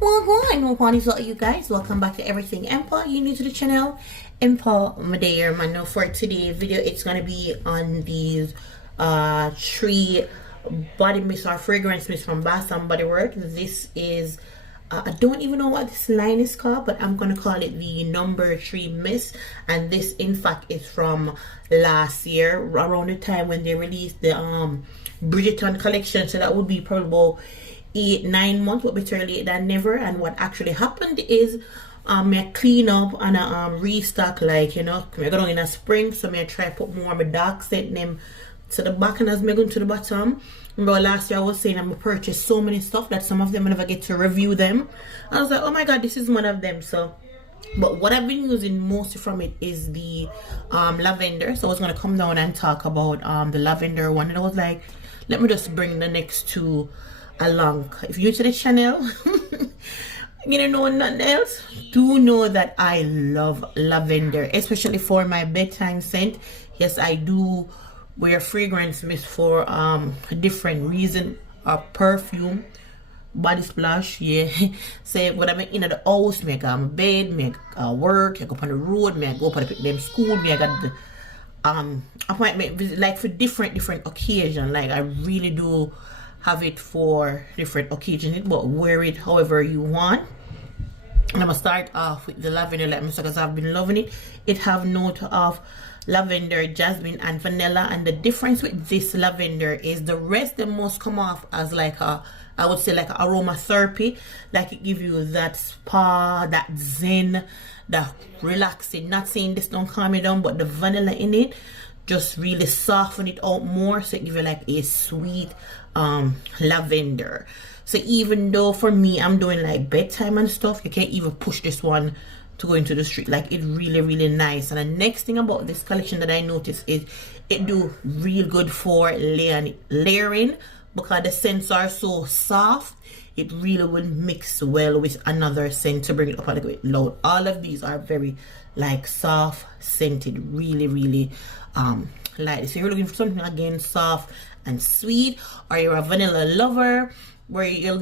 What is up, you guys? Welcome back to Everything Empo. You new to the channel, Empo Madeira. Man, for today's video, it's gonna be on these three body mist or fragrance mist from Bath and Body Works. This is I don't even know what this line is called, but I'm gonna call it the No.3 mist. And this, in fact, is from last year, around the time when they released the Bridgerton collection. So that would be probably about 8-9 months, but better late than never. And what actually happened is I clean up and restock, like, you know, I go down in a spring, so I try put more of my dark scent them to the back, and as I go to the bottom. Remember last year I was saying I'm gonna purchase so many stuff that some of them I never get to review them. I was like, oh my god, this is one of them. So but what I've been using mostly from it is the lavender. So I was gonna come down and talk about the lavender one, and I was like, let me just bring the next two along. If you're new to the channel, you don't know nothing else, do know that I love lavender, especially for my bedtime scent. Yes, I do wear fragrance mist for a different reason. Perfume, body splash, yeah. Say what I'm in the house, me I go on bed, me I work, I go up on the road, me I go up on them school, me I got the appointment, like for different occasion. Like I really do have it for different occasions, but wear it however you want. And I'm gonna start off with the lavender, like because I've been loving it. It have note of lavender, jasmine, and vanilla. And the difference with this lavender is the rest they must come off as like a, I would say, like aromatherapy. Like it give you that spa, that zen, that relaxing. Not saying this don't calm you down, but the vanilla in it just really soften it out more, so it give you like a sweet lavender. So even though for me I'm doing like bedtime and stuff, you can't even push this one to go into the street. Like it really nice. And the next thing about this collection that I noticed is it do real good for layering, because the scents are so soft. It really will mix well with another scent to bring it up a little bit loud. All of these are very like soft scented, really light. So you're looking for something again soft and sweet, or you're a vanilla lover where you're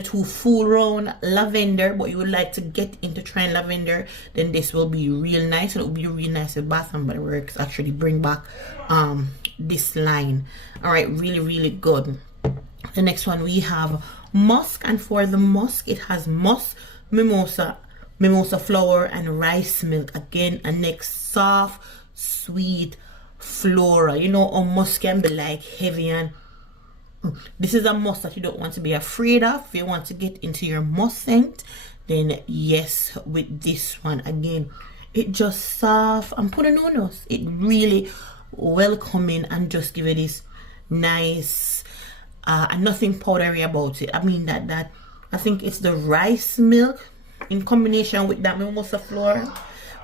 too full round lavender, but you would like to get into trying lavender, then this will be real nice. And it will be real nice if Bath and Body Works actually bring back this line. All right, really good. The next one we have musk, and for the musk it has musk, mimosa flower, and rice milk. Again, a next soft sweet floral. You know how musk can be like heavy, and this is a musk that you don't want to be afraid of. If you want to get into your musk scent, then yes, with this one again, it just soft and put a no-nos. It really welcoming and just give it this nice and nothing powdery about it. I mean that I think it's the rice milk in combination with that mimosa flower,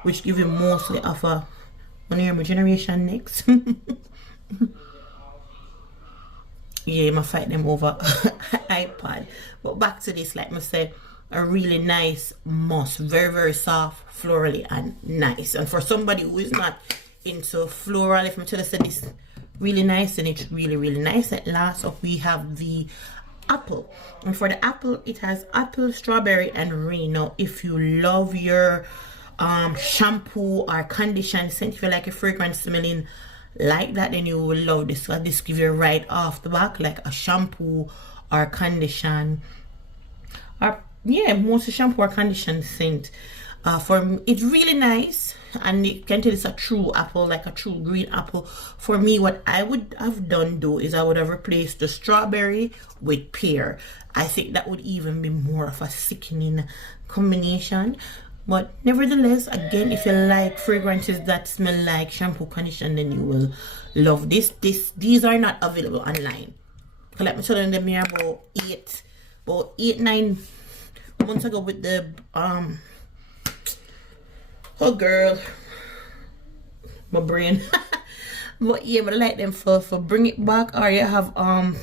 which give you mostly of a one of my generation next. Yeah, I'm fight them over iPad. But back to this, like I said, a really nice musk, very soft, florally, and nice. And for somebody who is not into floral, if I'm tell you this really nice, and it's really nice. At last up we have the apple, and for the apple it has apple, strawberry, and rain. Now if you love your shampoo or condition scent, if you like a fragrance smelling like that, then you will love this. So this give you right off the back like a shampoo or condition, or yeah, mostly shampoo or condition scent. For me, it's really nice, and you can tell it's a true apple, like a true green apple. For me, what I would have done though is I would have replaced the strawberry with pear. I think that would even be more of a sickening combination. But nevertheless, again, if you like fragrances that smell like shampoo condition, then you will love this. These are not available online. Let me tell you, them here about 8-9 months ago with the oh girl, my brain. But yeah, but I like them for bring it back, or you have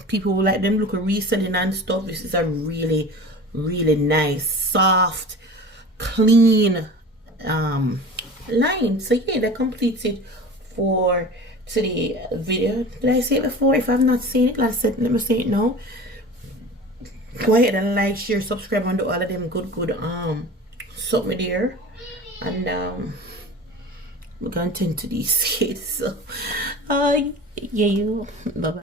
people who like them look reselling and stuff. This is a really nice, soft, clean line. So yeah, that completes it for today video. Did I say it before? If I've not seen it, let me say it now. go ahead and like, share, subscribe, and do all of them good something there. And we're gonna tend to these kids. So yeah, you bye bye.